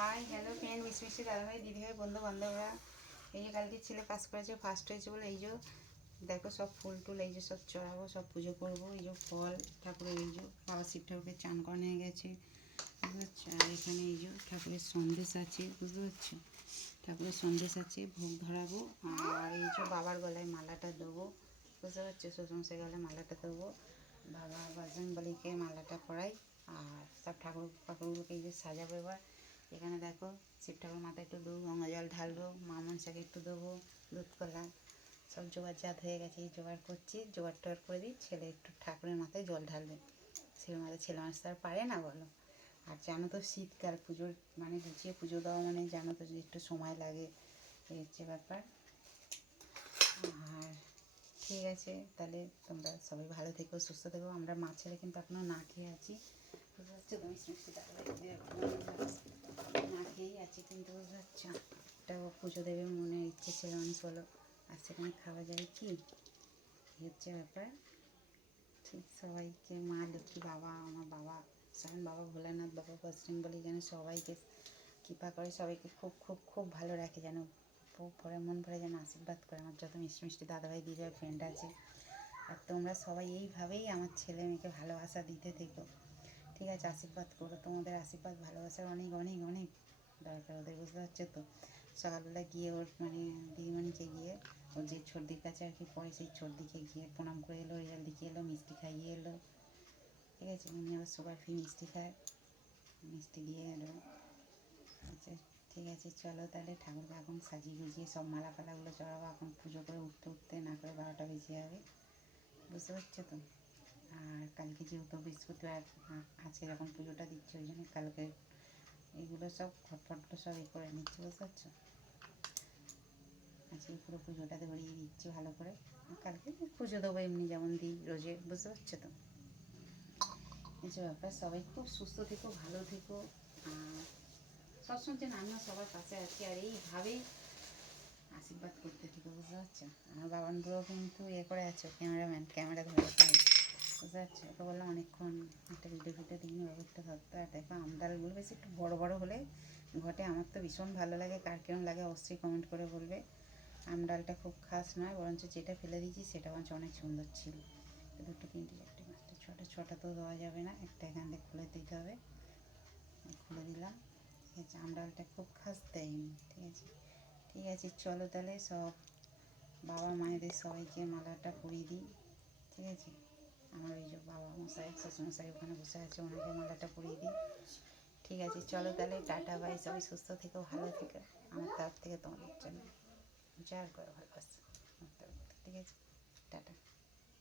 Hi hello friend, মিশমিশি দাদাভাই দিদিভাই বন্ধু বান্ধবরা, এই যে কালকে ছেলে পাস করেছে, ফার্স্ট হয়েছে বলে এই যে দেখো সব ফুল টুল এই যে সব চড়াবো, সব পুজো করবো। এই যে ফল ঠাকুরের, এই যে বাবা শিব ঠাকুরের চান করা নিয়ে গেছে, বুঝতে পারছো। আর এখানে এই যে ঠাকুরের সন্দেশ আছে, বুঝতে পারছো, ঠাকুরের সন্দেশ আছে, ভোগ ধরাবো। আর এই যে বাবার গলায় মালাটা দেবো, বুঝতে পারছো, শ্বশুরমশাই গলায় মালাটা দেবো, বাবা বজরংবলীকে মালাটা পরাই। আর সব ঠাকুর ফাকুরগুলোকে এই যে সাজাবো। এবার এখানে দেখো শিব ঠাকুর মাথায় একটু দেবো, গঙ্গা জল ঢালবো, মা মনসাকে একটু দেবো, দুধ কলা সব জোগাড় জাত হয়ে গেছে। এই জোগাড় করছি, জোগাড় টোগাড় করে দিই, ছেলে একটু ঠাকুরের মাথায় জল ঢালবে। শিবের মাথায় ছেলে মানুষ তো আর পারে না বলো। আর জানো তো শীতকাল, পুজোর মানে গুছিয়ে পুজো দেওয়া মানে জানো তো যে একটু সময় লাগে, এই হচ্ছে ব্যাপার। আর ঠিক আছে, তাহলে তোমরা সবাই ভালো থেকো, সুস্থ থেকো। আমরা মা ছেলে কিন্তু এখনও না খেয়ে আছি, বুঝতে পারছো। তুমি মিষ্টি না খেয়েই আছি, কিন্তু বুঝতে পারছো, একটাও পুজো দেবে মনে ইচ্ছে ছেলে মানুষ বলো, আর সেখানে খাওয়া যায় কি, হচ্ছে ব্যাপার। ঠিক সবাইকে মা লক্ষ্মী, বাবা আমার বাবা স্বয়ং বাবা ভোলানাথ, বাবা বজরংবলী যেন সবাইকে কৃপা করে, সবাইকে খুব খুব খুব ভালো রাখে, যেন ভরে মন ভরে যেন আশীর্বাদ করে। আমার যত মিষ্টি মিষ্টি দাদাভাই দিদিভাই ফ্রেন্ড আছে, আর তোমরা সবাই এইভাবেই আমার ছেলে মেয়েকে ভালোবাসা দিতে থেকো, ঠিক আছে। আশীর্বাদ করো, তোমাদের আশীর্বাদ ভালোবাসার অনেক অনেক অনেক দরকার ওদের, বুঝতে পারছো তো। সকালবেলা গিয়ে ওর মানে দিদিমণিকে গিয়ে ওর যে ছর্দির কাছে আর কি পড়ে, সেই ছর্দিকে গিয়ে প্রণাম করে এলো, রেজাল্ট দেখিয়ে এলো, মিষ্টি খাইয়ে এলো, ঠিক আছে। উনি আবার সুগার ফ্রি মিষ্টি খায়, মিষ্টি দিয়ে এলো। আচ্ছা ঠিক আছে, চলো তাহলে ঠাকুরকে এখন সাজিয়ে গুজিয়ে সব মালা ফালাগুলো চড়াবো। এখন পুজো করে উঠতে উঠতে না করে 12টা বেজে যাবে, বুঝতে পারছো তো। আর কালকে যেহেতু বৃহস্পতিবার আছে, যখন পুজোটা দিচ্ছে ওই জন্য কালকে এগুলো সব খটফটগুলো সব করে নিচ্ছে, বুঝতে পারছো। আজকে পুরো পুজোটাতে ভরিয়ে দিচ্ছি ভালো করে, কালকে পুজো দেবো এমনি যেমন দিই রোজে, বুঝতে পারছো তো। এই যে ব্যাপার, সবাই খুব সুস্থ থেকো, ভালো থেকো, আর সবসময় যেন আমিও সবার পাশে আছি, আর এইভাবেই আশীর্বাদ করতে থেকো, বুঝতে পারছো। আমার বাবানগুলো কিন্তু করে আছো, ক্যামেরা ধরে রাখতে, বুঝতে পারছো। ওকে বললাম অনেকক্ষণ একটা ভিডিও দিইনি, বাবুরটা ধরতো। আর দেখো আমডালগুলো বেশি একটু বড়ো বড়ো হলে ঘটে, আমার তো ভীষণ ভালো লাগে, কার কেমন লাগে অবশ্যই কমেন্ট করে বলবে। আমডালটা খুব খাস নয়, বরঞ্চ যেটা ফেলে দিয়েছি সেটা বরঞ্চ অনেক সুন্দর ছিল। দুটো তিনটে চারটে পাঁচটা ছটা তো দেওয়া যাবে না, একটা এখান থেকে খুলে দিতে হবে, খুলে দিলাম, ঠিক আছে। আমডালটা খুব খাস দেয়নি, ঠিক আছে। ঠিক আছে চলো তাহলে সব বাবা মায়েদের সবাইকে মালাটা পরিয়ে দিই, ঠিক আছে। আমার ওই যে বাবা মশাই শ্বশুরমশাই ওখানে বসে আছে, ওনাকে মালাটা পরিয়ে দিই, ঠিক আছে। চলো তাহলে টাটা বাই, সবাই সুস্থ থেকো, ভালো থেকো, আমার তরফ থেকে তোমাদের জন্য যার করে ভালোবাসা।